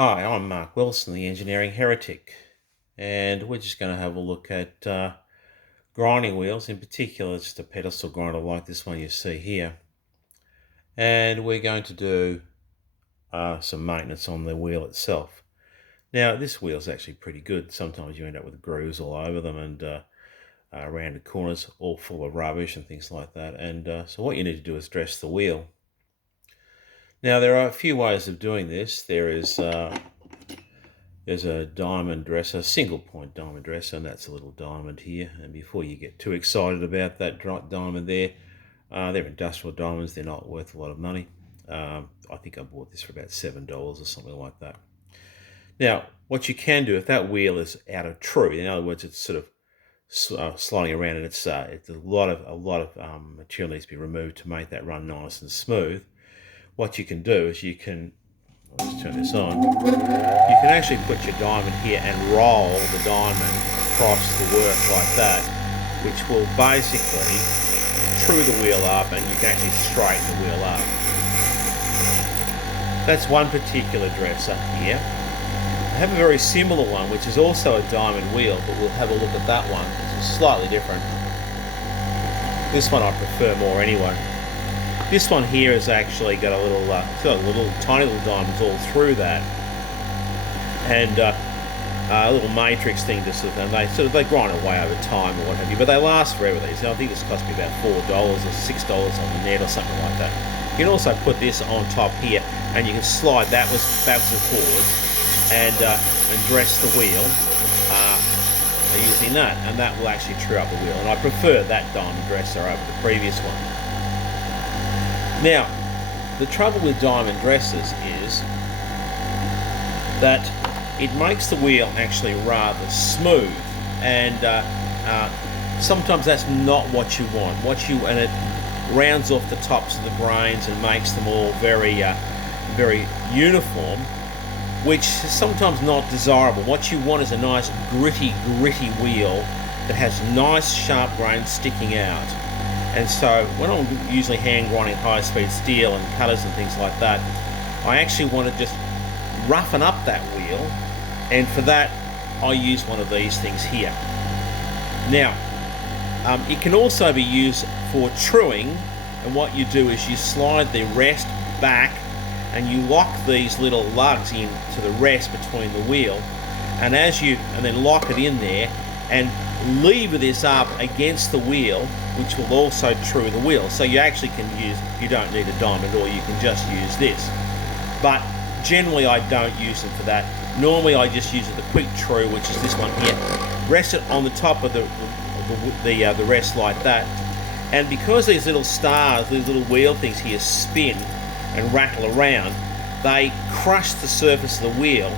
Hi, I'm Mark Wilson, the engineering heretic, and we're just going to have a look at grinding wheels, in particular just a pedestal grinder like this one you see here. And we're going to do some maintenance on the wheel itself. Now, this wheel's actually pretty good. Sometimes you end up with grooves all over them and rounded corners all full of rubbish and things like that. And so what you need to do is dress the wheel. Now, there are a few ways of doing this. There's a diamond dresser, single point diamond dresser, and that's a little diamond here. And before you get too excited about that diamond there, they're industrial diamonds. They're not worth a lot of money. I think I bought this for about $7 or something like that. Now, what you can do if that wheel is out of true, in other words, it's sort of sliding around and it's a lot of material needs to be removed to make that run nice and smooth. What you can do is let's turn this on. You can actually put your diamond here and roll the diamond across the work like that, which will basically true the wheel up, and you can actually straighten the wheel up. That's one particular dresser here. I have a very similar one, which is also a diamond wheel, but we'll have a look at that one. It's slightly different. This one I prefer more anyway. This one here has actually got a little tiny little diamonds all through that, and a little matrix thing to and they grind away over time or what have you, but they last forever. These, I think this cost me about $4 or $6 on the net or something like that. You can also put this on top here, and you can slide that was forwards and dress the wheel using that, and that will actually true up the wheel. And I prefer that diamond dresser over the previous one. Now, the trouble with diamond dressers is that it makes the wheel actually rather smooth, and sometimes that's not what you want. And it rounds off the tops of the grains and makes them all very uniform, which is sometimes not desirable. What you want is a nice gritty wheel that has nice sharp grains sticking out. And so when I'm usually hand grinding high-speed steel and cutters and things like that, I actually want to just roughen up that wheel, and for that I use one of these things here. Now, it can also be used for truing, and what you do is you slide the rest back and you lock these little lugs into the rest between the wheel, and then lock it in there and lever this up against the wheel, which will also true the wheel. So you actually you don't need a diamond, or you can just use this. But generally I don't use them for that. Normally I just use the quick true, which is this one here. Rest it on the top of the rest like that. And because these little stars, these little wheel things here spin and rattle around, they crush the surface of the wheel,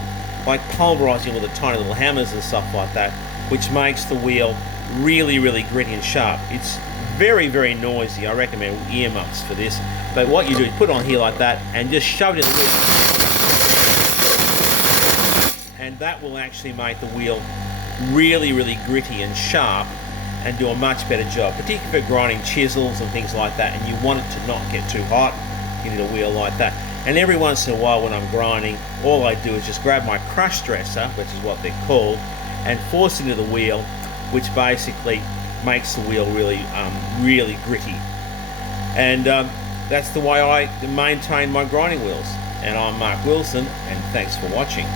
like pulverizing with the tiny little hammers and stuff like that, which makes the wheel really gritty and sharp. It's very noisy. I recommend earmuffs for this. But what you do is put it on here like that and just shove it in the wheel, and that will actually make the wheel really gritty and sharp and do a much better job, particularly for grinding chisels and things like that, and you want it to not get too hot. You need a wheel like that. And every once in a while when I'm grinding, all I do is just grab my crush dresser, which is what they're called, and force it into the wheel, which basically makes the wheel really gritty. And that's the way I maintain my grinding wheels. And I'm Mark Wilson, and thanks for watching.